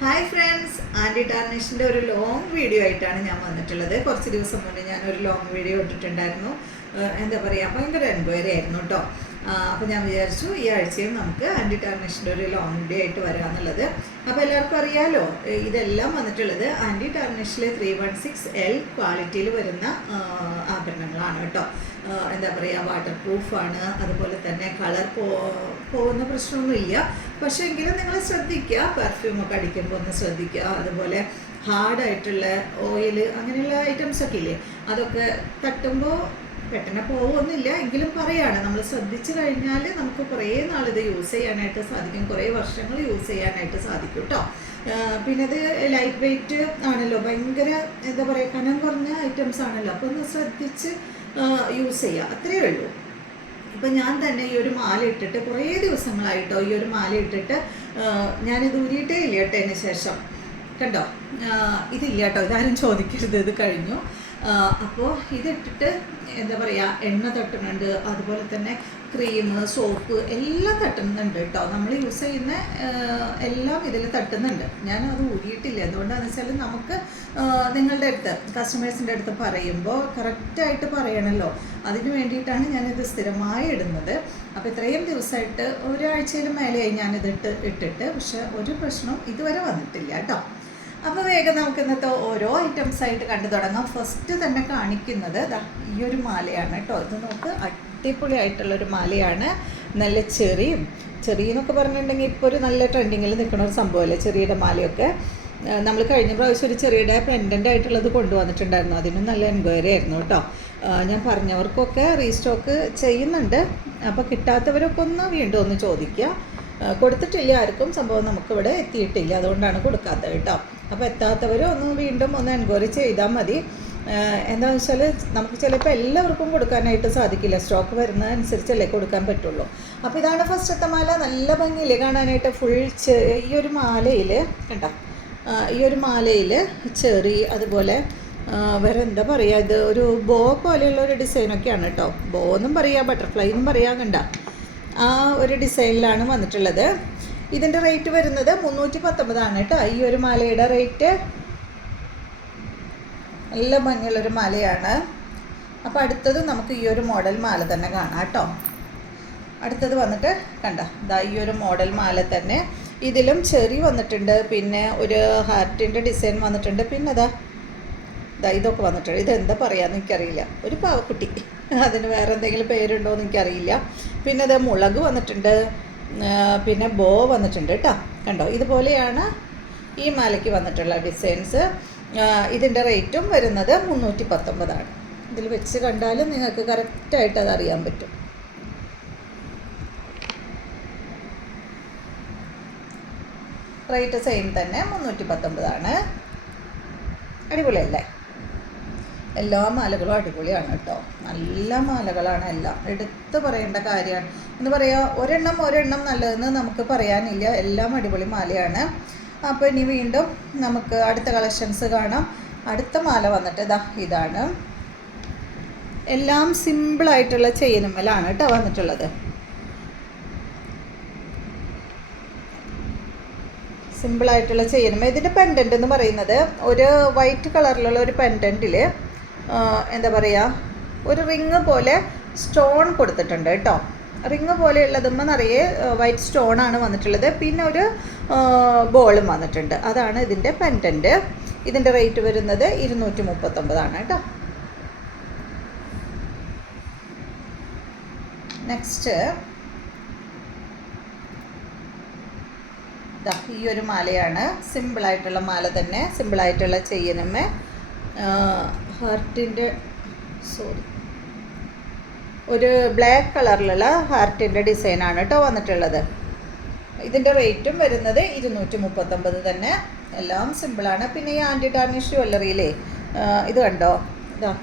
Hi friends, anti ടാർണിഷിൻ്റെ ഒരു long video ആയിട്ടാണ് ഞാൻ വന്നിട്ടുള്ളത്. കുറച്ച് ദിവസം മുന്നേ ഞാനൊരു ലോങ് വീഡിയോ ഇട്ടിട്ടുണ്ടായിരുന്നു. എന്താ പറയുക, ഭയങ്കര എൻക്വയറി ആയിരുന്നു കേട്ടോ. അപ്പോൾ ഞാൻ വിചാരിച്ചു ഈ ആഴ്ചയും നമുക്ക് ആൻറ്റി ടാർണിഷിൻ്റെ ഒരു ലോങ് വീഡിയോ ആയിട്ട് വരാമെന്നുള്ളത്. അപ്പോൾ എല്ലാവർക്കും അറിയാലോ, ഇതെല്ലാം വന്നിട്ടുള്ളത് ആൻറ്റി ടാർണിഷിൽ 316L ക്വാളിറ്റിയിൽ വരുന്ന ആഭരണങ്ങളാണ് കേട്ടോ. എന്താ പറയുക, വാട്ടർ പ്രൂഫാണ്. അതുപോലെ തന്നെ കളർ പോകുന്ന പ്രശ്നമൊന്നുമില്ല. പക്ഷേ എങ്കിലും നിങ്ങൾ ശ്രദ്ധിക്കുക, പെർഫ്യൂമൊക്കെ അടിക്കുമ്പോൾ ഒന്ന് ശ്രദ്ധിക്കുക. അതുപോലെ ഹാർഡായിട്ടുള്ള ഓയിൽ അങ്ങനെയുള്ള ഐറ്റംസൊക്കെ ഇല്ലേ, അതൊക്കെ തട്ടുമ്പോൾ പെട്ടെന്ന് പോകുന്നില്ല. എങ്കിലും പറയാണ്, നമ്മൾ ശ്രദ്ധിച്ചു കഴിഞ്ഞാൽ നമുക്ക് കുറേ നാളിത് യൂസ് ചെയ്യാനായിട്ട് സാധിക്കും, കുറേ വർഷങ്ങൾ യൂസ് ചെയ്യാനായിട്ട് സാധിക്കും കേട്ടോ. പിന്നെ ഇത് ലൈറ്റ് വെയ്റ്റ് ആണല്ലോ, ഭയങ്കര എന്താ പറയുക, കനം കുറഞ്ഞ ഐറ്റംസ് ആണല്ലോ. അപ്പോൾ ഒന്ന് ശ്രദ്ധിച്ച് യൂസ് ചെയ്യുക, അത്രയേ ഉള്ളൂ. ഇപ്പം ഞാൻ തന്നെ ഈ ഒരു മാല ഇട്ടിട്ട് കുറേ ദിവസങ്ങളായിട്ടോ, ഈ ഒരു മാല ഇട്ടിട്ട് ഞാനിത് ഊരിയിട്ടേ ഇല്ല കേട്ടോ. അതിന് ശേഷം കണ്ടോ, ഇതില്ല കേട്ടോ, ഇതാരും ചോദിക്കരുത്, ഇത് കഴിഞ്ഞു. അപ്പോൾ ഇതിട്ടിട്ട് എന്താ പറയുക, എണ്ണ തട്ടുന്നുണ്ട്, അതുപോലെ തന്നെ ക്രീം, സോപ്പ് എല്ലാം തട്ടുന്നുണ്ട് കേട്ടോ. നമ്മൾ യൂസ് ചെയ്യുന്ന എല്ലാം ഇതിൽ തട്ടുന്നുണ്ട്. ഞാനത് ഊരിയിട്ടില്ല. എന്തുകൊണ്ടാണെന്ന് വെച്ചാൽ നമുക്ക് നിങ്ങളുടെ അടുത്ത്, കസ്റ്റമേഴ്സിൻ്റെ അടുത്ത് പറയുമ്പോൾ കറക്റ്റായിട്ട് പറയണമല്ലോ. അതിന് വേണ്ടിയിട്ടാണ് ഞാനിത് സ്ഥിരമായി ഇടുന്നത്. അപ്പോൾ ഇത്രയും ദിവസമായിട്ട് ഒരാഴ്ചയിൽ മേലെയായി ഞാനിതിട്ട് ഇട്ടിട്ട്, പക്ഷെ ഒരു പ്രശ്നം ഇതുവരെ വന്നിട്ടില്ല കേട്ടോ. അപ്പോൾ വേഗം നമുക്ക് ഇന്നത്തെ ഓരോ ഐറ്റംസ് ആയിട്ട് കണ്ടു തുടങ്ങാം. ഫസ്റ്റ് തന്നെ കാണിക്കുന്നത് ഈ ഒരു മാലയാണ് കേട്ടോ. ഇത് നമുക്ക് അടിപൊളിയായിട്ടുള്ളൊരു മാലയാണ്. നല്ല ചെറി എന്നൊക്കെ പറഞ്ഞിട്ടുണ്ടെങ്കിൽ ഇപ്പോൾ ഒരു നല്ല ട്രെൻഡിങ്ങിൽ നിൽക്കുന്ന ഒരു സംഭവമല്ലേ ചെറിയുടെ മാലയൊക്കെ. നമ്മൾ കഴിഞ്ഞ പ്രാവശ്യം ഒരു ചെറിയുടെ പെൻഡൻ്റ് ആയിട്ടുള്ളത് കൊണ്ടുവന്നിട്ടുണ്ടായിരുന്നു. അതിനും നല്ല എൻക്വയറി ആയിരുന്നു കേട്ടോ. ഞാൻ പറഞ്ഞവർക്കൊക്കെ റീസ്റ്റോക്ക് ചെയ്യുന്നുണ്ട്. അപ്പോൾ കിട്ടാത്തവരൊക്കെ വീണ്ടും ഒന്ന് ചോദിക്കുക. കൊടുത്തിട്ടില്ല ആർക്കും, സംഭവം നമുക്കിവിടെ എത്തിയിട്ടില്ല, അതുകൊണ്ടാണ് കൊടുക്കാത്തത് കേട്ടോ. അപ്പോൾ എത്താത്തവരും വീണ്ടും ഒന്ന് എൻക്വയറി ചെയ്താൽ മതി. എന്താണെന്ന് വെച്ചാൽ നമുക്ക് ചിലപ്പോൾ എല്ലാവർക്കും കൊടുക്കാനായിട്ട് സാധിക്കില്ല, സ്റ്റോക്ക് വരുന്നതനുസരിച്ചല്ലേ കൊടുക്കാൻ പറ്റുള്ളൂ. അപ്പോൾ ഇതാണ് ഫസ്റ്റത്തെ മാല. നല്ല ഭംഗിയില്ലേ കാണാനായിട്ട്. ഫുൾ ഈ ഒരു മാലയിൽ കണ്ടോ, ഈ ഒരു മാലയിൽ ചെറി, അതുപോലെ വേറെ എന്താ പറയുക, ഇത് ഒരു ബോ പോലെയുള്ള ഒരു ഡിസൈനൊക്കെയാണ് കേട്ടോ. ബോ എന്നും പറയാം, ബട്ടർഫ്ലൈ എന്നും പറയാം. കണ്ട ആ ഒരു ഡിസൈനിലാണ് വന്നിട്ടുള്ളത്. ഇതിൻ്റെ റേറ്റ് വരുന്നത് 319 കേട്ടോ. ഈ ഒരു മാലയുടെ റേറ്റ്. നല്ല ഭംഗിയുള്ളൊരു മാലയാണ്. അപ്പോൾ അടുത്തത് നമുക്ക് ഈ ഒരു മോഡൽ മാല തന്നെ കാണാം കേട്ടോ. അടുത്തത് വന്നിട്ട് കണ്ട, ഈ ഒരു മോഡൽ മാല തന്നെ. ഇതിലും ചെറി വന്നിട്ടുണ്ട്, പിന്നെ ഒരു ഹാർട്ടിൻ്റെ ഡിസൈൻ വന്നിട്ടുണ്ട്, പിന്നെ ഇതൊക്കെ വന്നിട്ടുണ്ട്. ഇതെന്താ പറയാന്ന് എനിക്കറിയില്ല, ഒരു പാവക്കുട്ടി, അതിന് വേറെ എന്തെങ്കിലും പേരുണ്ടോ എന്ന് എനിക്കറിയില്ല. പിന്നെ മുളക് വന്നിട്ടുണ്ട്, പിന്നെ ബോ വന്നിട്ടുണ്ട് കേട്ടോ. കണ്ടോ, ഇതുപോലെയാണ് ഈ മാലയ്ക്ക് വന്നിട്ടുള്ള ഡിസൈൻസ്. ഇതിൻ്റെ റേറ്റും വരുന്നത് 319. ഇതിൽ വെച്ച് കണ്ടാലും നിങ്ങൾക്ക് കറക്റ്റായിട്ട് അതറിയാൻ പറ്റും. റേറ്റ് സെയിം തന്നെ 319. അടിപൊളിയല്ലേ? എല്ലാ മാലകളും അടിപൊളിയാണ് കേട്ടോ. നല്ല മാലകളാണ് എല്ലാം, എടുത്ത് പറയേണ്ട കാര്യമാണ്. എന്ന് പറയുക, ഒരെണ്ണം നല്ലതെന്ന് നമുക്ക് പറയാനില്ല. എല്ലാം അടിപൊളി മാലയാണ്. അപ്പോൾ ഇനി വീണ്ടും നമുക്ക് അടുത്ത കളക്ഷൻസ് കാണാം. അടുത്ത മാല വന്നിട്ട് ഇതാണ്. എല്ലാം സിമ്പിളായിട്ടുള്ള ചെയിനുമ്മലാണ് കേട്ടോ വന്നിട്ടുള്ളത്. സിമ്പിളായിട്ടുള്ള ചെയിനുമ്മ. ഇതിൻ്റെ പെൻഡൻ്റ് എന്ന് പറയുന്നത് ഒരു വൈറ്റ് കളറിലുള്ള ഒരു പെൻഡൻറ്റിൽ എന്താ പറയുക, ഒരു റിങ് പോലെ സ്റ്റോൺ കൊടുത്തിട്ടുണ്ട് കേട്ടോ. റിങ് പോലെയുള്ളതുമ്മ നിറയെ വൈറ്റ് സ്റ്റോണാണ് വന്നിട്ടുള്ളത്. പിന്നെ ഒരു ബോളും വന്നിട്ടുണ്ട്. അതാണ് ഇതിൻ്റെ പെൻഡൻറ്റ്. ഇതിൻ്റെ റേറ്റ് വരുന്നത് 239 കേട്ടോ. നെക്സ്റ്റ് ഈ ഒരു മാലയാണ്. സിമ്പിളായിട്ടുള്ള മാല തന്നെ, സിമ്പിളായിട്ടുള്ള ചെയിനുമ്മ ഹാർട്ടിൻ്റെ ഒരു ബ്ലാക്ക് കളറിലുള്ള ഹാർട്ടിൻ്റെ ഡിസൈനാണ് കേട്ടോ വന്നിട്ടുള്ളത്. ഇതിൻ്റെ റേറ്റും വരുന്നത് 239 തന്നെ. എല്ലാം സിമ്പിളാണ്. പിന്നെ ഈ ആൻറ്റി ടാർണിഷ് ജ്വല്ലറിയിലേ ഇത് കണ്ടോ,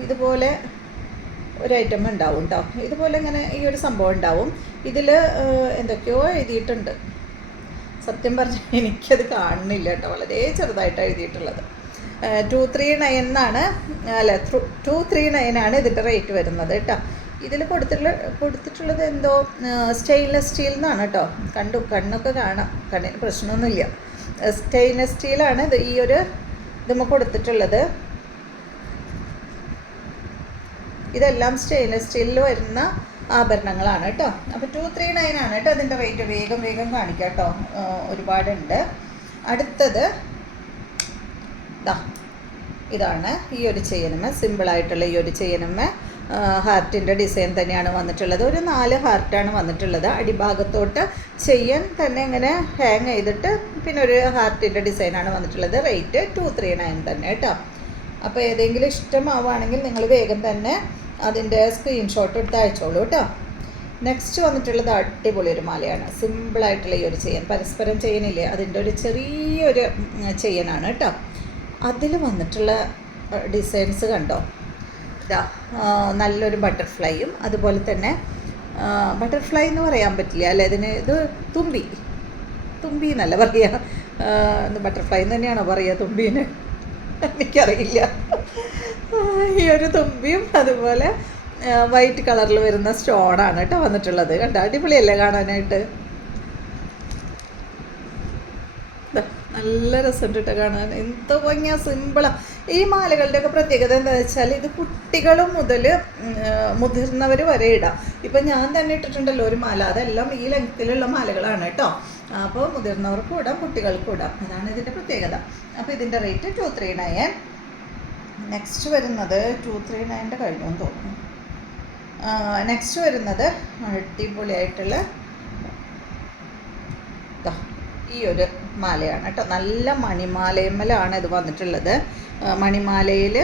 ഇതുപോലെ ഒരു ഐറ്റം ഉണ്ടാവും കേട്ടോ. ഇതുപോലെ ഇങ്ങനെ ഈ ഒരു സംഭവം ഉണ്ടാവും. ഇതിൽ എന്തൊക്കെയോ എഴുതിയിട്ടുണ്ട്. സത്യം പറഞ്ഞാൽ എനിക്കത് കാണുന്നില്ല കേട്ടോ, വളരെ ചെറുതായിട്ടാണ് എഴുതിയിട്ടുള്ളത്. 239 എന്നാണ്, അല്ല 239 ഇതിൻ്റെ റേറ്റ് വരുന്നത് കേട്ടോ. ഇതിൽ കൊടുത്തിട്ടുള്ളത് എന്തോ സ്റ്റെയിൻലെസ് സ്റ്റീൽ എന്നാണ് കേട്ടോ. കണ്ണൊക്കെ കാണാം, കണ്ണിന് പ്രശ്നമൊന്നുമില്ല. സ്റ്റെയിൻലെസ് സ്റ്റീലാണ് ഇത് ഈ ഒരു ഇതുമ്മ കൊടുത്തിട്ടുള്ളത്. ഇതെല്ലാം സ്റ്റെയിൻലെസ് സ്റ്റീലിൽ വരുന്ന ആഭരണങ്ങളാണ് കേട്ടോ. അപ്പോൾ 239 ആണ് കേട്ടോ അതിൻ്റെ റേറ്റ്. വേഗം കാണിക്കാം കേട്ടോ, ഒരുപാടുണ്ട്. അടുത്തത് ഇതാണ്. ഈ ഒരു ചെയിനുമ്മ സിമ്പിളായിട്ടുള്ള ഈ ഒരു ചെയിനുമ്മ ഹാർട്ടിൻ്റെ ഡിസൈൻ തന്നെയാണ് വന്നിട്ടുള്ളത്. ഒരു 4 ഹാർട്ടാണ് വന്നിട്ടുള്ളത്. അടിഭാഗത്തോട്ട് ചെയിൻ തന്നെ ഇങ്ങനെ ഹാങ് ചെയ്തിട്ട് പിന്നെ ഒരു ഹാർട്ടിൻ്റെ ഡിസൈനാണ് വന്നിട്ടുള്ളത്. റേറ്റ് 239 തന്നെ കേട്ടോ. അപ്പോൾ ഏതെങ്കിലും ഇഷ്ടമാവുകയാണെങ്കിൽ നിങ്ങൾ വേഗം തന്നെ അതിൻ്റെ സ്ക്രീൻഷോട്ട് എടുത്ത് അയച്ചോളൂ കേട്ടോ. നെക്സ്റ്റ് വന്നിട്ടുള്ളത് അടിപൊളി ഒരു മാലയാണ്. സിമ്പിളായിട്ടുള്ള ഈ ഒരു ചെയിൻ, പരസ്പരം ചെയിനില്ലേ അതിൻ്റെ ഒരു ചെറിയൊരു ചെയിനാണ് കേട്ടോ. അതിൽ വന്നിട്ടുള്ള ഡിസൈൻസ് കണ്ടോ, നല്ലൊരു ബട്ടർഫ്ലൈയും അതുപോലെ തന്നെ ബട്ടർഫ്ലൈ എന്ന് പറയാൻ പറ്റില്ല അല്ലേ ഇതിന്, ഇത് തുമ്പി എന്നല്ല പറയുക, ബട്ടർഫ്ലൈ എന്ന് തന്നെയാണോ പറയുക തുമ്പീന്, എനിക്കറിയില്ല. ഈ ഒരു തുമ്പിയും അതുപോലെ വൈറ്റ് കളറിൽ വരുന്ന സ്റ്റോണാണ് കേട്ടോ വന്നിട്ടുള്ളത്. കണ്ടോ, അടിപൊളിയല്ലേ കാണാനായിട്ട്. നല്ല രസമുണ്ട് കേട്ടോ കാണാൻ, എന്തോ ഭംഗിയാ, സിമ്പിളാണ്. ഈ മാലകളുടെയൊക്കെ പ്രത്യേകത എന്താണെന്ന് വെച്ചാൽ ഇത് കുട്ടികൾ മുതൽ മുതിർന്നവർ വരെ ഇടാം. ഇപ്പം ഞാൻ തന്നെ ഇട്ടിട്ടുണ്ടല്ലോ ഒരു മാല, അതെല്ലാം ഈ ലെങ്ത്തിലുള്ള മാലകളാണ് കേട്ടോ. അപ്പോൾ മുതിർന്നവർക്കും ഇടാം കുട്ടികൾക്കും ഇടാം, അതാണ് ഇതിൻ്റെ പ്രത്യേകത. അപ്പോൾ ഇതിൻ്റെ റേറ്റ് 239. നെക്സ്റ്റ് വരുന്നത് 239 കഴിഞ്ഞു എന്ന് തോന്നുന്നു. നെക്സ്റ്റ് വരുന്നത് അടിപൊളിയായിട്ടുള്ള ഈ ഒരു മാലയാണ് കേട്ടോ. നല്ല മണിമാലയമ്മലാണ് ഇത് വന്നിട്ടുള്ളത്. മണിമാലയിൽ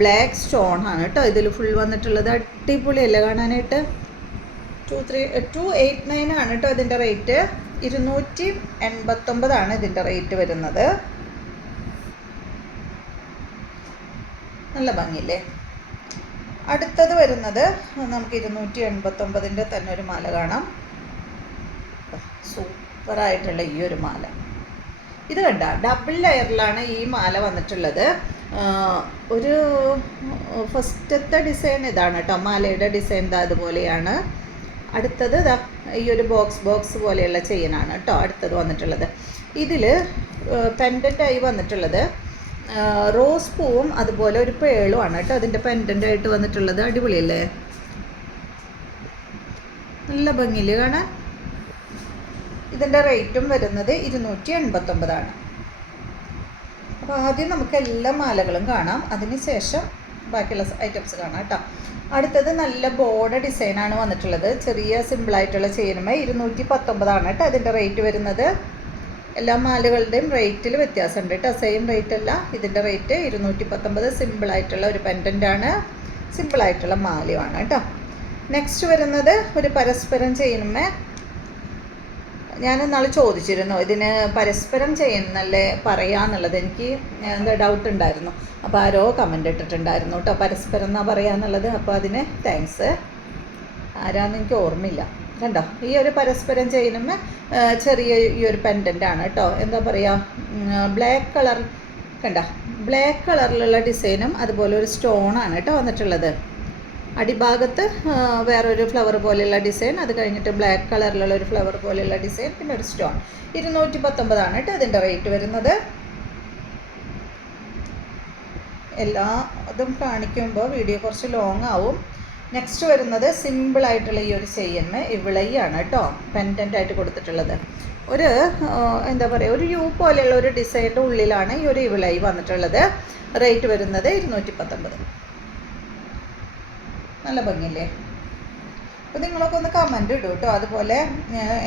ബ്ലാക്ക് സ്റ്റോൺ ആണ് കേട്ടോ ഇതിൽ ഫുൾ വന്നിട്ടുള്ളത്. അടിപൊളിയല്ലേ കാണാനായിട്ട്. 289 ആണ് കേട്ടോ ഇതിൻ്റെ റേറ്റ്. 289 ഇതിൻ്റെ റേറ്റ് വരുന്നത്. നല്ല ഭംഗിയില്ലേ. അടുത്തത് വരുന്നത് നമുക്ക് 289 തന്നെ ഒരു മാല കാണാം. സൂപ്പറായിട്ടുള്ള ഈ ഒരു മാല, ഇത് കണ്ട ഡബിൾ ലെയറിലാണ് ഈ മാല വന്നിട്ടുള്ളത്. ഒരു ഫസ്റ്റത്തെ ഡിസൈൻ ഇതാണ് കേട്ടോ, മാലയുടെ ഡിസൈൻ അതുപോലെയാണ്. അടുത്തത് ഈ ഒരു ബോക്സ് പോലെയുള്ള ചെയിനാണ് കേട്ടോ അടുത്തത് വന്നിട്ടുള്ളത്. ഇതിൽ പെൻഡൻ്റായി വന്നിട്ടുള്ളത് റോസ് പൂവും അതുപോലെ ഒരു പേളുമാണ് കേട്ടോ അതിൻ്റെ പെൻഡൻ്റായിട്ട് വന്നിട്ടുള്ളത്. അടിപൊളിയല്ലേ, നല്ല ഭംഗിയില്ലേ കാണാൻ. ഇതിൻ്റെ റേറ്റും വരുന്നത് 289. അപ്പോൾ ആദ്യം നമുക്ക് എല്ലാ മാലകളും കാണാം, അതിന് ശേഷം ബാക്കിയുള്ള ഐറ്റംസ് കാണാം കേട്ടോ. അടുത്തത് നല്ല ബോർഡർ ഡിസൈനാണ് വന്നിട്ടുള്ളത്. ചെറിയ സിമ്പിളായിട്ടുള്ള ചെയിനുമേ 219 കേട്ടോ ഇതിൻ്റെ റേറ്റ് വരുന്നത്. എല്ലാ മാലകളുടെയും റേറ്റിൽ വ്യത്യാസമുണ്ട് കേട്ടോ, സെയിം റേറ്റ് അല്ല. ഇതിൻ്റെ റേറ്റ് 219. സിമ്പിളായിട്ടുള്ള ഒരു പെൻഡൻ്റാണ്, സിമ്പിളായിട്ടുള്ള മാലയുമാണ് കേട്ടോ. നെക്സ്റ്റ് വരുന്നത് ഒരു പരസ്പരം ചെയിനുമേ. ഞാൻ ഇന്നാൾ ചോദിച്ചിരുന്നു ഇതിന് പരസ്പരം ചെയ്യുന്നല്ലേ പറയാന്നുള്ളത്, എനിക്ക് എന്താ ഡൗട്ട് ഉണ്ടായിരുന്നു. അപ്പോൾ ആരോ കമൻ്റ് ഇട്ടിട്ടുണ്ടായിരുന്നു കേട്ടോ പരസ്പരം എന്നാ പറയാന്നുള്ളത്. അപ്പോൾ അതിന് താങ്ക്സ്. ആരാന്ന് എനിക്ക് ഓർമ്മയില്ല. കണ്ടോ, ഈ ഒരു പരസ്പരം ചെയ്യുമ്പോൾ ചെറിയ ഈ ഒരു പെൻഡൻ്റാണ് കേട്ടോ. എന്താ പറയുക, ബ്ലാക്ക് കളർ കണ്ടോ, ബ്ലാക്ക് കളറിലുള്ള ഡിസൈനും അതുപോലെ ഒരു സ്റ്റോണാണ് കേട്ടോ വന്നിട്ടുള്ളത്. അടിഭാഗത്ത് വേറൊരു ഫ്ലവർ പോലെയുള്ള ഡിസൈൻ, അത് കഴിഞ്ഞിട്ട് ബ്ലാക്ക് കളറിലുള്ള ഒരു ഫ്ലവർ പോലെയുള്ള ഡിസൈൻ, പിന്നെ ഒരു സ്റ്റോൺ. 219 കേട്ടോ ഇതിൻ്റെ റേറ്റ് വരുന്നത്. എല്ലാ ഇതും കാണിക്കുമ്പോൾ വീഡിയോ കുറച്ച് ലോങ് ആവും. നെക്സ്റ്റ് വരുന്നത് സിമ്പിളായിട്ടുള്ള ഈ ഒരു ചെയിന് ഇവിളയാണ് കേട്ടോ പെൻഡൻ്റായിട്ട് കൊടുത്തിട്ടുള്ളത്. ഒരു എന്താ പറയുക, ഒരു യു പോലെയുള്ള ഒരു ഡിസൈൻ്റെ ഉള്ളിലാണ് ഈ ഒരു ഇവിളൈ വന്നിട്ടുള്ളത്. റേറ്റ് വരുന്നത് 219. നല്ല ഭംഗിയില്ലേ. അപ്പോൾ നിങ്ങളൊക്കെ ഒന്ന് കമൻ്റ് ഇടും കേട്ടോ. അതുപോലെ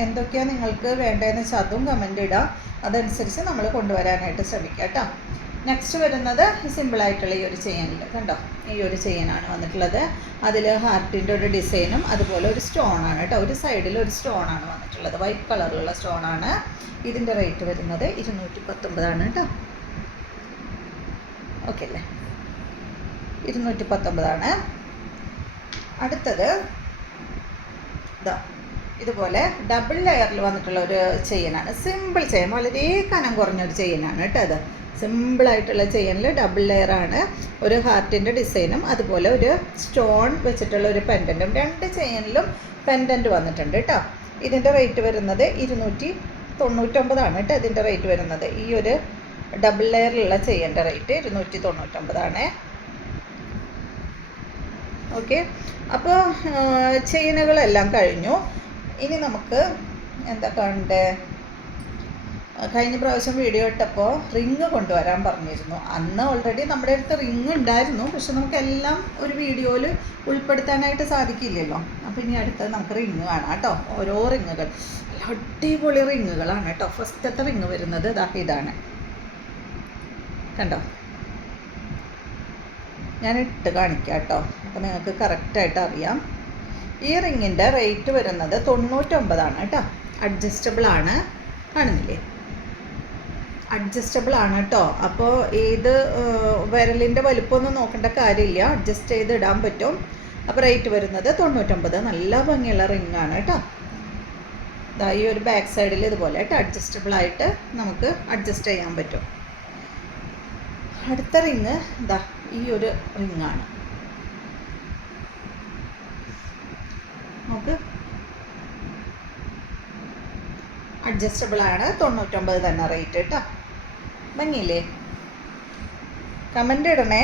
എന്തൊക്കെയാണ് നിങ്ങൾക്ക് വേണ്ടതെന്ന് വെച്ചാൽ അതും കമൻ്റ് ഇടാം, അതനുസരിച്ച് നമ്മൾ കൊണ്ടുവരാനായിട്ട് ശ്രമിക്കാം കേട്ടോ. നെക്സ്റ്റ് വരുന്നത് സിമ്പിളായിട്ടുള്ള ഈ ഒരു ചെയിനിൽ കണ്ടോ, ഈ ഒരു ചെയിനാണ് വന്നിട്ടുള്ളത്. അതിൽ ഹാർട്ടിൻ്റെ ഒരു ഡിസൈനും അതുപോലെ ഒരു സ്റ്റോണാണ് കേട്ടോ. ഒരു സൈഡിൽ ഒരു സ്റ്റോണാണ് വന്നിട്ടുള്ളത്, വൈറ്റ് കളറിലുള്ള സ്റ്റോണാണ്. ഇതിൻ്റെ റേറ്റ് വരുന്നത് 219 കേട്ടോ. ഓക്കെ അല്ലേ, 219. അടുത്തത് ഇതുപോലെ ഡബിൾ ലെയറിൽ വന്നിട്ടുള്ള ഒരു ചെയിനാണ്. സിമ്പിൾ ചെയിൻ, വളരെ കനം കുറഞ്ഞൊരു ചെയിനാണ് കേട്ടോ. അത് സിമ്പിളായിട്ടുള്ള ചെയിനിൽ ഡബിൾ ലെയറാണ്. ഒരു ഹാർട്ടിൻ്റെ ഡിസൈനും അതുപോലെ ഒരു സ്റ്റോൺ വെച്ചിട്ടുള്ള ഒരു പെൻഡൻറ്റും. രണ്ട് ചെയിനിലും പെൻഡൻറ്റ് വന്നിട്ടുണ്ട് കേട്ടോ. ഇതിൻ്റെ റേറ്റ് വരുന്നത് 219 299 കേട്ടോ ഇതിൻ്റെ റേറ്റ് വരുന്നത്. ഈ ഒരു ഡബിൾ ലെയറിലുള്ള ചെയ്യേണ്ട റേറ്റ് 299. ഓക്കെ, അപ്പോൾ ചെയിനുകളെല്ലാം കഴിഞ്ഞു. ഇനി നമുക്ക് എന്താ കാണണ്ടേ, കഴിഞ്ഞ പ്രാവശ്യം വീഡിയോ ഇട്ടപ്പോൾ റിങ് കൊണ്ടുവരാൻ പറഞ്ഞിരുന്നു. അന്ന് ഓൾറെഡി നമ്മുടെ അടുത്ത് റിങ് ഉണ്ടായിരുന്നു, പക്ഷെ നമുക്കെല്ലാം ഒരു വീഡിയോയിൽ ഉൾപ്പെടുത്താനായിട്ട് സാധിക്കില്ലല്ലോ. അപ്പോൾ ഇനി അടുത്തത് നമുക്ക് റിങ് കാണാം കേട്ടോ. ഓരോ റിങ്ങുകൾ അടിപൊളി റിങ്ങുകളാണ് കേട്ടോ. ഫസ്റ്റത്തെ റിങ് വരുന്നത് ഇതാണ് കണ്ടോ, ഞാൻ ഇട്ട് കാണിക്കാം കേട്ടോ, അപ്പോൾ നിങ്ങൾക്ക് കറക്റ്റായിട്ട് അറിയാം. ഈ റിങ്ങിൻ്റെ റേറ്റ് വരുന്നത് 99 കേട്ടോ. അഡ്ജസ്റ്റബിൾ ആണ്, കാണുന്നില്ലേ, അഡ്ജസ്റ്റബിൾ ആണ് കേട്ടോ. അപ്പോൾ ഏത് വിരലിൻ്റെ വലുപ്പമൊന്നും നോക്കേണ്ട കാര്യമില്ല, അഡ്ജസ്റ്റ് ചെയ്ത് ഇടാൻ പറ്റും. അപ്പോൾ റേറ്റ് വരുന്നത് 99. നല്ല ഭംഗിയുള്ള റിങ്ങാണ് കേട്ടോ. ഈ ഒരു ബാക്ക് സൈഡിൽ ഇതുപോലെ കേട്ടോ അഡ്ജസ്റ്റബിൾ ആയിട്ട് നമുക്ക് അഡ്ജസ്റ്റ് ചെയ്യാൻ പറ്റും. അടുത്ത റിങ് ഈ ഒരു റിങ്ങാണ്. നമുക്ക് അഡ്ജസ്റ്റബിൾ ആണ്, 99 തന്നെ റേറ്റ് കേട്ടോ. ഭംഗിയില്ലേ? കമൻ്റ് ഇടണേ,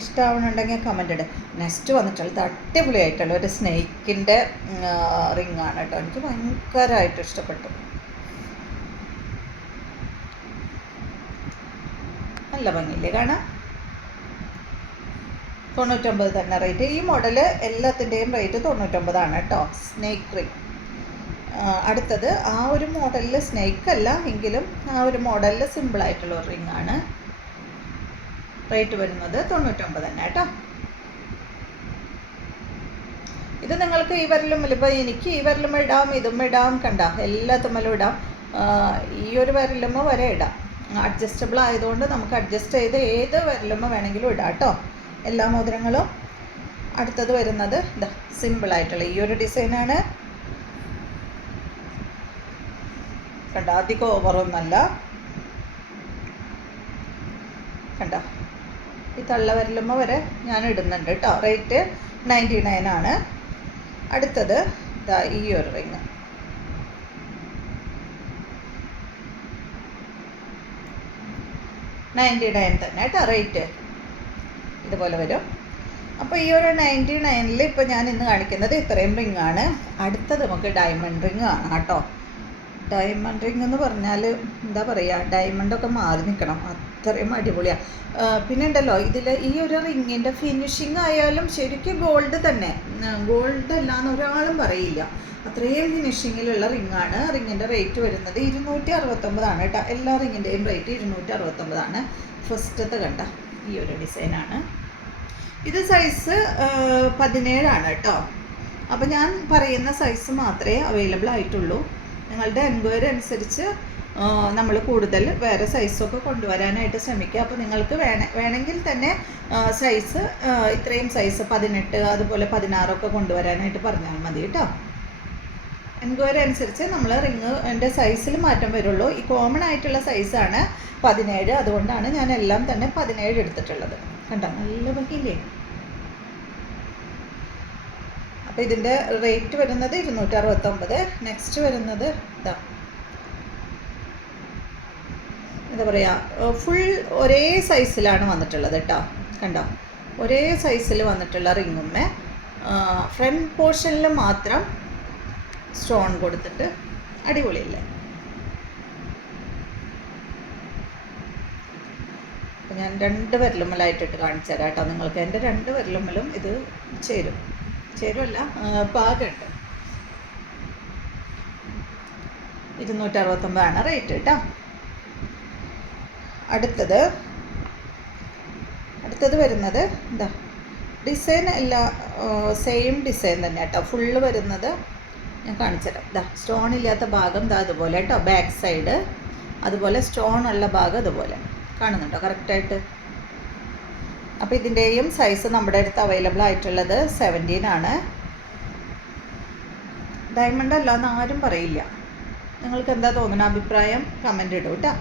ഇഷ്ടമാവണമെന്നുണ്ടെങ്കിൽ കമൻ്റ് ഇടുക. നെക്സ്റ്റ് വന്നിട്ടുള്ളത് അടിപൊളിയായിട്ടുള്ള ഒരു സ്നേക്കിൻ്റെ റിങ്ങാണ് കേട്ടോ. എനിക്ക് ഭയങ്കരമായിട്ട് ഇഷ്ടപ്പെട്ടു. നല്ല ഭംഗിയില്ലേ കാണാം? 99 തന്നെ റേറ്റ്. ഈ മോഡൽ എല്ലാത്തിൻ്റെയും റേറ്റ് 99 കേട്ടോ. Snake ring. അടുത്തത് ആ ഒരു മോഡലിൽ സ്നേക്ക് അല്ല എങ്കിലും ആ ഒരു മോഡലിൽ സിമ്പിളായിട്ടുള്ള ഒരു റിങ്ങാണ്. റേറ്റ് വരുന്നത് 99 തന്നെ കേട്ടോ. ഇത് നിങ്ങൾക്ക് ഈ വിരലുമ്മൽ, ഇപ്പോൾ എനിക്ക് ഈ വിരലുമ്മ ഇടാം, ഇതും ഇടാം, കണ്ട എല്ലാത്തുമ്മലും ഇടാം. ഈ ഒരു വിരലുമ്മ വരെ ഇടാം. അഡ്ജസ്റ്റബിൾ ആയതുകൊണ്ട് നമുക്ക് അഡ്ജസ്റ്റ് ചെയ്ത് ഏത് വിരലുമ്മ വേണമെങ്കിലും ഇടാം കേട്ടോ, എല്ലാ മോതിരങ്ങളും. അടുത്തത് വരുന്നത് സിമ്പിളായിട്ടുള്ള ഈ ഒരു ഡിസൈനാണ്. കണ്ട, അധികം ഓവറൊന്നല്ല, കണ്ട ഈ തള്ള വിരലുമ്മ വരെ ഞാൻ ഇടുന്നുണ്ട് കേട്ടോ. റേറ്റ് 99 ആണ്. അടുത്തത് ഈ ഒരു റിങ്. $99 തന്നെ കേട്ടോ റേറ്റ്. ഇതുപോലെ വരും. അപ്പോൾ ഈ ഒരു 99-ൽ ഇപ്പോൾ ഞാൻ ഇന്ന് കാണിക്കുന്നത് ഇത്രയും റിങ്ങാണ്. അടുത്തത് നമുക്ക് ഡയമണ്ട് റിങ് ആണ് കേട്ടോ. ഡയമണ്ട് റിങ് എന്ന് പറഞ്ഞാൽ എന്താ പറയുക, ഡയമണ്ടൊക്കെ മാറി നിൽക്കണം, അത്രയും അടിപൊളിയാണ്. പിന്നെ ഉണ്ടല്ലോ ഇതിൽ ഈ ഒരു റിങ്ങിൻ്റെ ഫിനിഷിങ് ആയാലും ശരിക്കും ഗോൾഡ് തന്നെ, ഗോൾഡ് അല്ലാന്ന് ഒരാളും പറയില്ല, അത്രയും ഫിനിഷിങ്ങിലുള്ള റിങ്ങാണ്. റിങ്ങിൻ്റെ റേറ്റ് വരുന്നത് 269 കേട്ടോ. എല്ലാ റിങ്ങിൻ്റെയും റേറ്റ് 269. ഫസ്റ്റത്തെ കണ്ട ഈ ഒരു ഡിസൈനാണ്. ഇത് സൈസ് 17 കേട്ടോ. അപ്പോൾ ഞാൻ പറയുന്ന സൈസ് മാത്രമേ അവൈലബിൾ ആയിട്ടുള്ളൂ. നിങ്ങളുടെ എൻക്വയറി അനുസരിച്ച് നമ്മൾ കൂടുതൽ വേറെ സൈസൊക്കെ കൊണ്ടുവരാനായിട്ട് ശ്രമിക്കുക. അപ്പോൾ നിങ്ങൾക്ക് വേണമെങ്കിൽ തന്നെ സൈസ് ഇത്രയും സൈസ് 18 അതുപോലെ 16 കൊണ്ടുവരാനായിട്ട് പറഞ്ഞാൽ മതി കേട്ടോ. എൻക്വയറി അനുസരിച്ച് നമ്മൾ റിങ്ങിൻ്റെ സൈസിൽ മാറ്റം വരുള്ളൂ. ഈ കോമൺ ആയിട്ടുള്ള സൈസാണ് 17, അതുകൊണ്ടാണ് ഞാൻ എല്ലാം തന്നെ 17 എടുത്തിട്ടുള്ളത്. കണ്ടോ, നല്ല ഭംഗിയില്ലേ? അപ്പോൾ ഇതിൻ്റെ റേറ്റ് വരുന്നത് 269. നെക്സ്റ്റ് വരുന്നത് എന്താ പറയുക, ഫുൾ ഒരേ സൈസിലാണ് വന്നിട്ടുള്ളത് കേട്ടോ. കണ്ടോ, ഒരേ സൈസിൽ വന്നിട്ടുള്ള റിങ്ങുമ്മേ ഫ്രണ്ട് പോർഷനിൽ മാത്രം സ്റ്റോൺ കൊടുത്തിട്ട് അടിപൊളിയല്ലേ? അപ്പോൾ ഞാൻ 2 വിരലുമ്മലായിട്ടിട്ട് കാണിച്ചു തരാം കേട്ടോ നിങ്ങൾക്ക്. എൻ്റെ 2 വിരലുമ്മലും ഇത് ചേരുമല്ല, പാകമുണ്ട്. 269 റേറ്റ് കേട്ടോ. അടുത്തത് വരുന്നത് ഡിസൈൻ എല്ലാം സെയിം ഡിസൈൻ തന്നെ കേട്ടോ. ഫുള്ള് വരുന്നത് ഞാൻ കാണിച്ചു തരാം. സ്റ്റോൺ ഇല്ലാത്ത ഭാഗം അതുപോലെ കേട്ടോ, ബാക്ക് സൈഡ് അതുപോലെ, സ്റ്റോൺ ഉള്ള ഭാഗം അതുപോലെ കാണുന്നുണ്ടോ കറക്റ്റായിട്ട്? അപ്പോൾ ഇതിൻ്റെയും സൈസ് നമ്മുടെ അടുത്ത് അവൈലബിൾ ആയിട്ടുള്ളത് 17 ആണ്. ഡയമണ്ട് അല്ല എന്ന് ആരും പറയില്ല. നിങ്ങൾക്ക് എന്താ തോന്നുന്ന അഭിപ്രായം കമൻ്റ് ഇടും കേട്ടോ.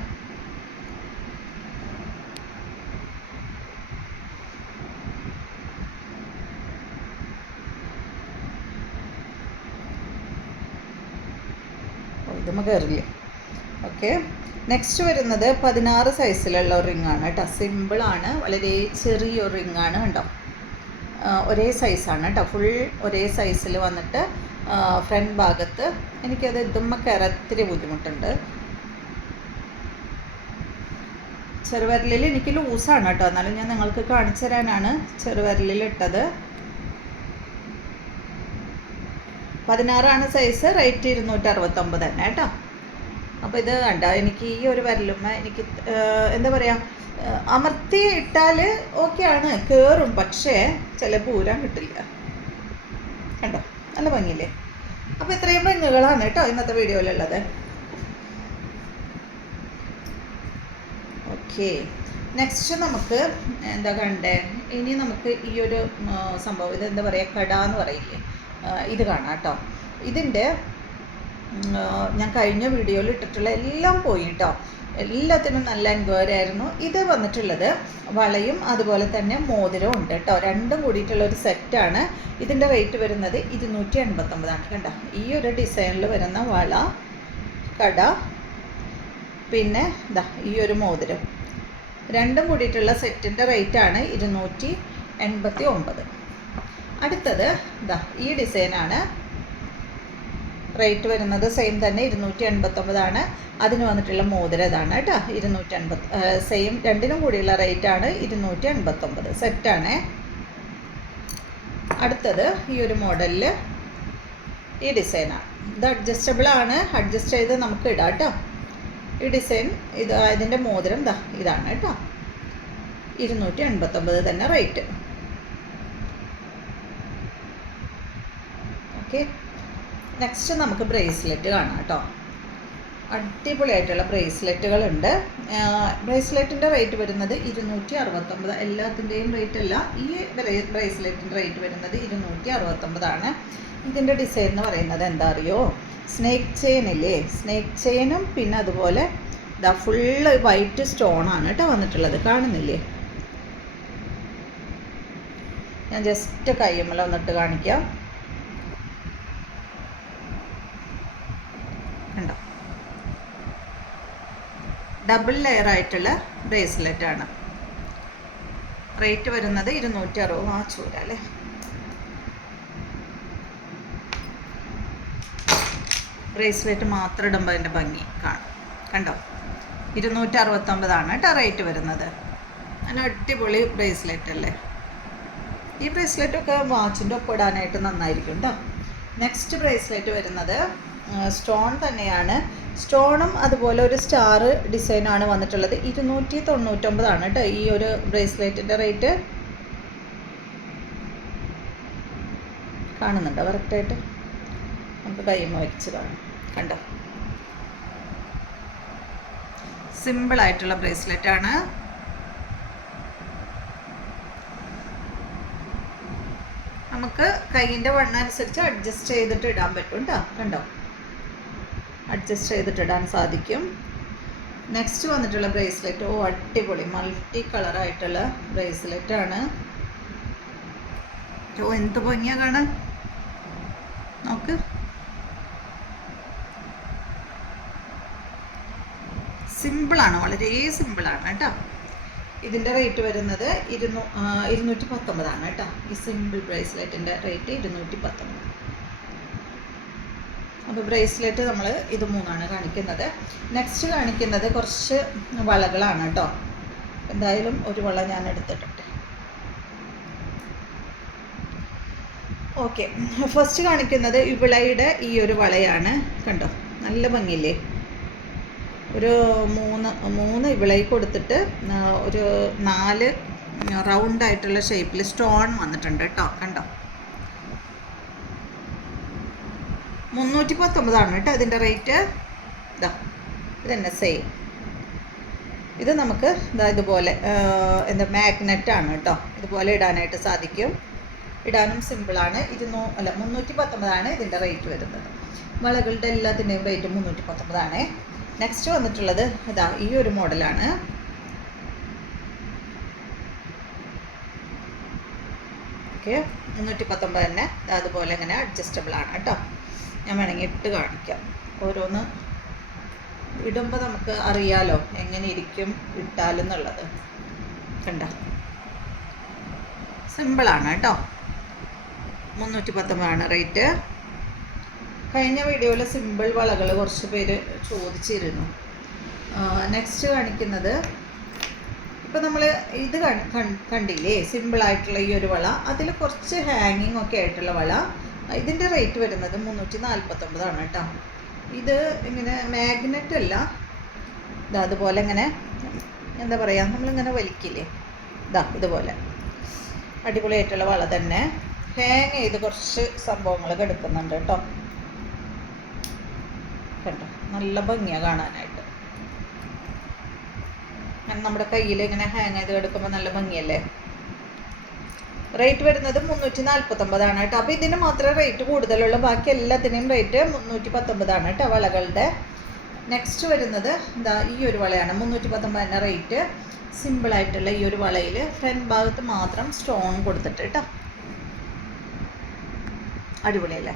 ഇത് ഇതുമ്മ കയറില്ല. ഓക്കെ, നെക്സ്റ്റ് വരുന്നത് 16 സൈസിലുള്ള ഒരു റിങ്ങാണ് കേട്ടോ. സിമ്പിളാണ്, വളരെ ചെറിയൊരു റിങ്ങാണ് കണ്ടോ. ഒരേ സൈസാണ് കേട്ടോ, ഫുൾ ഒരേ സൈസിൽ വന്നിട്ട് ഫ്രണ്ട് ഭാഗത്ത് എനിക്കത് ഇതുമ്മ കയറത്തിരി ബുദ്ധിമുട്ടുണ്ട്. ചെറുവിരലിൽ എനിക്ക് ലൂസാണ് കേട്ടോ, എന്നാലും ഞാൻ നിങ്ങൾക്ക് കാണിച്ചു തരാനാണ് ചെറുവിരലിൽ ഇട്ടത്. 16 സൈസ്, റേറ്റ് 269 തന്നെ കേട്ടോ. അപ്പോൾ ഇത് കണ്ട, എനിക്ക് ഈ ഒരു വിരലുമ്മ എനിക്ക് എന്താ പറയുക, അമർത്തി ഇട്ടാൽ ഓക്കെയാണ്, കയറും, പക്ഷേ ചിലപ്പോൾ ഊരാൻ കിട്ടില്ല. കണ്ടോ, നല്ല ഭംഗിയില്ലേ. അപ്പോൾ ഇത്രയും റിങ്ങുകളാണ് കേട്ടോ ഇന്നത്തെ വീഡിയോയിലുള്ളത്. ഓക്കെ, നെക്സ്റ്റ് നമുക്ക് എന്താ കണ്ടേ, ഇനി നമുക്ക് ഈ ഒരു സംഭവം, ഇതെന്താ പറയുക, കട എന്ന് പറയില്ലേ, ഇത് കാണാം കേട്ടോ. ഇതിൻ്റെ ഞാൻ കഴിഞ്ഞ വീഡിയോയിൽ ഇട്ടിട്ടുള്ള എല്ലാം പോയി കേട്ടോ, എല്ലാത്തിനും നല്ല എൻക്വയറി ആയിരുന്നു. ഇത് വന്നിട്ടുള്ളത് വളയും അതുപോലെ തന്നെ മോതിരവും ഉണ്ട് കേട്ടോ, രണ്ടും കൂടിയിട്ടുള്ളൊരു സെറ്റാണ്. ഇതിൻ്റെ റേറ്റ് വരുന്നത് 289 കണ്ടോ. ഈ ഒരു ഡിസൈനിൽ വരുന്ന വള, കട, പിന്നെ ഇതാ ഈ ഒരു മോതിരം, രണ്ടും കൂടിയിട്ടുള്ള സെറ്റിൻ്റെ റേറ്റാണ് 289. അടുത്തത് ഇതാ ഈ ഡിസൈനാണ്, റേറ്റ് വരുന്നത് സെയിം തന്നെ 289. അതിന് വന്നിട്ടുള്ള മോതിരം ഇതാണ് കേട്ടോ, 280. സെയിം രണ്ടിനും കൂടിയുള്ള റേറ്റാണ് 289, സെറ്റാണ്. അടുത്തത് ഈ ഒരു മോഡലിൽ ഈ ഡിസൈനാണ്. ഇത് അഡ്ജസ്റ്റബിളാണ്, അഡ്ജസ്റ്റ് ചെയ്ത് നമുക്ക് ഇടാം കേട്ടോ. ഈ ഡിസൈൻ ഇത്, ഇതിൻ്റെ മോതിരം ഇതാണ് കേട്ടോ, 289 തന്നെ റേറ്റ്. ഓക്കെ, നെക്സ്റ്റ് നമുക്ക് ബ്രേസ്ലെറ്റ് കാണാം കേട്ടോ. അടിപൊളിയായിട്ടുള്ള ബ്രേസ്ലെറ്റുകളുണ്ട്. ബ്രേസ്ലെറ്റിൻ്റെ റേറ്റ് വരുന്നത് 269. എല്ലാത്തിൻ്റെയും റേറ്റ് അല്ല, ഈ ബ്രേസ്ലെറ്റിൻ്റെ റേറ്റ് വരുന്നത് 269. ഇതിൻ്റെ ഡിസൈൻ എന്ന് പറയുന്നത് എന്താ അറിയോ, സ്നേക്ക് ചെയിൻ ഇല്ലേ, സ്നേക്ക് ചെയിനും പിന്നെ അതുപോലെ ഇതാ ഫുള്ള് വൈറ്റ് സ്റ്റോണാണ് കേട്ടോ വന്നിട്ടുള്ളത്, കാണുന്നില്ലേ. ഞാൻ ജസ്റ്റ് കയ്യുമ്മല വന്നിട്ട് കാണിക്കാം, കണ്ടോ. ഡബിൾ ലെയർ ആയിട്ടുള്ള ബ്രേസ്ലെറ്റ് ആണ്. റേറ്റ് വരുന്നത് 260. ആ ചൂര അല്ലേ. ബ്രേസ്ലെറ്റ് മാത്രം ഇടുമ്പോൾ അതിൻ്റെ ഭംഗി കാണും, കണ്ടോ. 269 കേട്ടോ റേറ്റ് വരുന്നത്. അങ്ങനെ അടിപൊളി ബ്രേസ്ലെറ്റ് അല്ലേ. ഈ ബ്രേസ്ലെറ്റൊക്കെ വാച്ചിൻ്റെ ഒപ്പം ഇടാനായിട്ട് നന്നായിരിക്കും കേട്ടോ. നെക്സ്റ്റ് ബ്രേസ്ലെറ്റ് വരുന്നത് സ്റ്റോൺ തന്നെയാണ്. സ്റ്റോണും അതുപോലെ ഒരു സ്റ്റാർ ഡിസൈനാണ് വന്നിട്ടുള്ളത്. 299 കേട്ടോ ഈ ഒരു ബ്രേസ്ലെറ്റിൻ്റെ റേറ്റ്. കാണുന്നുണ്ടോ കറക്റ്റായിട്ട്? നമുക്ക് കൈമ വെച്ച് കാണാം, കണ്ടോ. സിമ്പിളായിട്ടുള്ള ബ്രേസ്ലെറ്റാണ്. നമുക്ക് കൈയിൻ്റെ വണ്ണം അനുസരിച്ച് അഡ്ജസ്റ്റ് ചെയ്തിട്ട് ഇടാൻ പറ്റും കേട്ടോ, കണ്ടോ. അഡ്ജസ്റ്റ് ചെയ്തിട്ട് ഇടാൻ സാധിക്കും. നെക്സ്റ്റ് വന്നിട്ടുള്ള ബ്രേസ്ലെറ്റ്, ഓ അടിപൊളി മൾട്ടി കളറായിട്ടുള്ള ബ്രേസ്ലെറ്റാണ്. ഓ എന്ത് ഭംഗിയാ കാണാൻ, നോക്ക്. സിമ്പിളാണ്, വളരെ സിമ്പിളാണ് കേട്ടോ. ഇതിൻ്റെ റേറ്റ് വരുന്നത് 219 കേട്ടോ. ഈ സിമ്പിൾ ബ്രേസ്ലെറ്റിൻ്റെ റേറ്റ് 219. അപ്പോൾ ബ്രേസ്ലെറ്റ് നമ്മൾ ഇത് 3 കാണിക്കുന്നത്. നെക്സ്റ്റ് കാണിക്കുന്നത് കുറച്ച് വളകളാണ് കേട്ടോ. എന്തായാലും ഒരു വള ഞാൻ എടുത്തിട്ടുണ്ട്. ഓക്കെ, ഫസ്റ്റ് കാണിക്കുന്നത് ഇവിളയുടെ ഈ ഒരു വളയാണ്, കണ്ടോ. നല്ല ഭംഗിയില്ലേ. ഒരു മൂന്ന് ഇവിളൈ കൊടുത്തിട്ട് ഒരു 4 റൗണ്ടായിട്ടുള്ള ഷേപ്പിൽ സ്റ്റോൺ വന്നിട്ടുണ്ട് കേട്ടോ, കണ്ടോ. 319 കേട്ടോ ഇതിൻ്റെ റേറ്റ്. ഇതാ ഇതന്നെ സെയിം. ഇത് നമുക്ക് ഇതാ ഇതുപോലെ എന്താ മാഗ്നറ്റാണ് കേട്ടോ, ഇതുപോലെ ഇടാനായിട്ട് സാധിക്കും. ഇടാനും സിമ്പിളാണ്. 319 ഇതിൻ്റെ റേറ്റ് വരുന്നത്. വളകളുടെ എല്ലാത്തിൻ്റെയും റേറ്റ് 319. നെക്സ്റ്റ് വന്നിട്ടുള്ളത് ഇതാ ഈ ഒരു മോഡലാണ്. ഓക്കെ, 319 തന്നെ. അതുപോലെ ഇങ്ങനെ അഡ്ജസ്റ്റബിൾ ആണ് കേട്ടോ. ഞാൻ വേണമെങ്കിൽ ഇട്ട് കാണിക്കാം ഓരോന്ന്. ഇടുമ്പോൾ നമുക്ക് അറിയാലോ എങ്ങനെ ഇരിക്കും ഇട്ടാലെന്നുള്ളത്. കണ്ട സിമ്പിളാണ് കേട്ടോ. 319 റേറ്റ്. കഴിഞ്ഞ വീഡിയോയിൽ സിമ്പിൾ വളകൾ കുറച്ച് പേര് ചോദിച്ചിരുന്നു. നെക്സ്റ്റ് കാണിക്കുന്നത് ഇപ്പോൾ നമ്മൾ ഇത് കണ്ടില്ലേ, സിമ്പിളായിട്ടുള്ള ഈ ഒരു വള, അതിൽ കുറച്ച് ഹാങ്ങിങ് ഒക്കെ ആയിട്ടുള്ള വള. ഇതിൻ്റെ റേറ്റ് വരുന്നത് 349 കേട്ടോ. ഇത് ഇങ്ങനെ മാഗ്നറ്റ് അല്ല, ഇതാ അതുപോലെ ഇങ്ങനെ എന്താ പറയുക, നമ്മളിങ്ങനെ വലിക്കില്ലേ, ഇതാ ഇതുപോലെ അടിപൊളിയായിട്ടുള്ള വള തന്നെ. ഹാങ് ചെയ്ത് കുറച്ച് സംഭവങ്ങളൊക്കെ എടുക്കുന്നുണ്ട് കേട്ടോ. കണ്ടോ, നല്ല ഭംഗിയാണ് കാണാനായിട്ട്. നമ്മുടെ കയ്യിൽ ഇങ്ങനെ ഹാങ് ചെയ്ത് എടുക്കുമ്പോൾ നല്ല ഭംഗിയല്ലേ. റേറ്റ് വരുന്നത് 349 കേട്ടോ. അപ്പോൾ ഇതിന് മാത്രമേ റേറ്റ് കൂടുതലുള്ളൂ, ബാക്കി എല്ലാത്തിനെയും റേറ്റ് 319 കേട്ടോ വളകളുടെ. നെക്സ്റ്റ് വരുന്നത് എന്താ ഈ ഒരു വളയാണ്, 319 റേറ്റ്. സിമ്പിളായിട്ടുള്ള ഈ ഒരു വളയിൽ ഫ്രണ്ട് ഭാഗത്ത് മാത്രം സ്റ്റോൺ കൊടുത്തിട്ട് കേട്ടോ. അടിപൊളിയല്ലേ.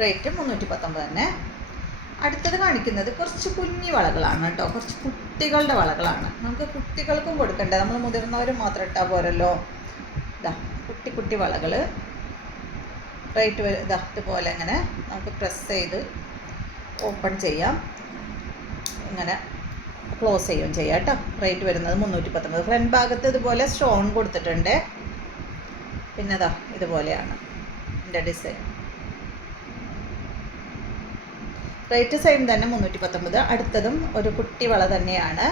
റേറ്റ് 319 തന്നെ. അടുത്തത് കാണിക്കുന്നത് കുറച്ച് കുഞ്ഞി വളകളാണ് കേട്ടോ, കുറച്ച് കുട്ടികളുടെ വളകളാണ്. നമുക്ക് കുട്ടികൾക്കും കൊടുക്കണ്ടേ, നമ്മൾ മുതിർന്നവരും മാത്രം ഇട്ടാൽ പോരല്ലോ. ഇതാ കുട്ടി കുട്ടി വളകൾ. റേറ്റ് ഇതാ ഇതുപോലെ ഇങ്ങനെ നമുക്ക് പ്രസ് ചെയ്ത് ഓപ്പൺ ചെയ്യാം, ഇങ്ങനെ ക്ലോസ് ചെയ്യുകയും ചെയ്യാം കേട്ടോ. റേറ്റ് വരുന്നത് 319. ഫ്രണ്ട് ഭാഗത്ത് ഇതുപോലെ സ്റ്റോൺ കൊടുത്തിട്ടുണ്ട്. പിന്നെ ഇതാ ഇതുപോലെയാണ് എൻ്റെ ഡിസൈൻ. റേറ്റ് സെയിം തന്നെ 319. അടുത്തതും ഒരു കുട്ടി വള തന്നെയാണ്.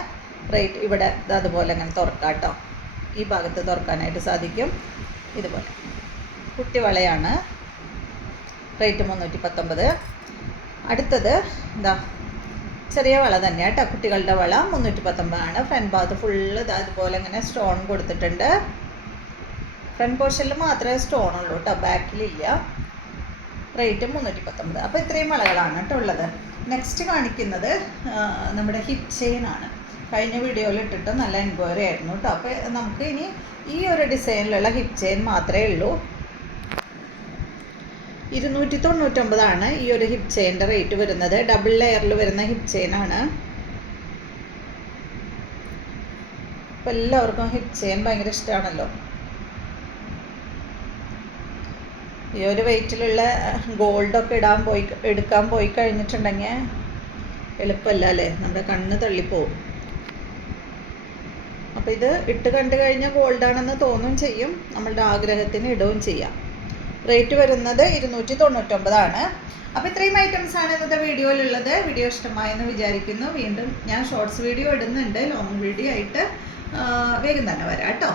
റേറ്റ് ഇവിടെ അതുപോലെ അങ്ങനെ തുറക്കാം കേട്ടോ. ഈ ഭാഗത്ത് തുറക്കാനായിട്ട് സാധിക്കും. ഇതുപോലെ കുട്ടി വളയാണ്. റേറ്റ് 319. അടുത്തത് എന്താ ചെറിയ വള തന്നെയാണ് കേട്ടോ, കുട്ടികളുടെ വള 319. ഫ്രണ്ട് ഭാഗത്ത് ഫുള്ള് അതുപോലെ ഇങ്ങനെ സ്റ്റോൺ കൊടുത്തിട്ടുണ്ട്. ഫ്രണ്ട് പോർഷനിൽ മാത്രമേ സ്റ്റോൺ ഉള്ളൂ കേട്ടോ, ബാക്കിലില്ല. റേറ്റ് 319. അപ്പോൾ ഇത്രയും വളകളാണ് കേട്ടോ ഉള്ളത്. നെക്സ്റ്റ് കാണിക്കുന്നത് നമ്മുടെ ഹിപ്പ് ചെയിൻ ആണ്. കഴിഞ്ഞ വീഡിയോയിൽ ഇട്ടിട്ട് നല്ല എൻക്വയറി ആയിരുന്നു കേട്ടോ. അപ്പോൾ നമുക്ക് ഇനി ഈ ഒരു ഡിസൈനിലുള്ള ഹിപ്പ് ചെയിൻ മാത്രമേ ഉള്ളൂ. 299 ഈ ഒരു ഹിപ്പ് ചെയിൻ്റെ റേറ്റ് വരുന്നത്. ഡബിൾ ലെയറിൽ വരുന്ന ഹിപ്പ് ചെയിനാണ്. അപ്പോൾ എല്ലാവർക്കും ഹിപ്പ് ചെയിൻ ഭയങ്കര ഇഷ്ടമാണല്ലോ. ഈ ഒരു വെയിറ്റിലുള്ള ഗോൾഡൊക്കെ എടുക്കാൻ പോയി കഴിഞ്ഞിട്ടുണ്ടെങ്കിൽ എളുപ്പമല്ല അല്ലേ, നമ്മുടെ കണ്ണ് തള്ളിപ്പോവും. അപ്പോൾ ഇത് ഇട്ട് കണ്ടു കഴിഞ്ഞാൽ ഗോൾഡാണെന്ന് തോന്നുകയും ചെയ്യും, നമ്മളുടെ ആഗ്രഹത്തിന് ഇടുകയും ചെയ്യാം. റേറ്റ് വരുന്നത് 299. അപ്പോൾ ഇത്രയും ഐറ്റംസാണ് ഇന്നത്തെ വീഡിയോയിലുള്ളത്. വീഡിയോ ഇഷ്ടമായെന്ന് വിചാരിക്കുന്നു. വീണ്ടും ഞാൻ ഷോർട്സ് വീഡിയോ ഇടുന്നുണ്ട്, ലോങ് വീഡിയോ ആയിട്ട് വേഗം തന്നെ വരാം കേട്ടോ.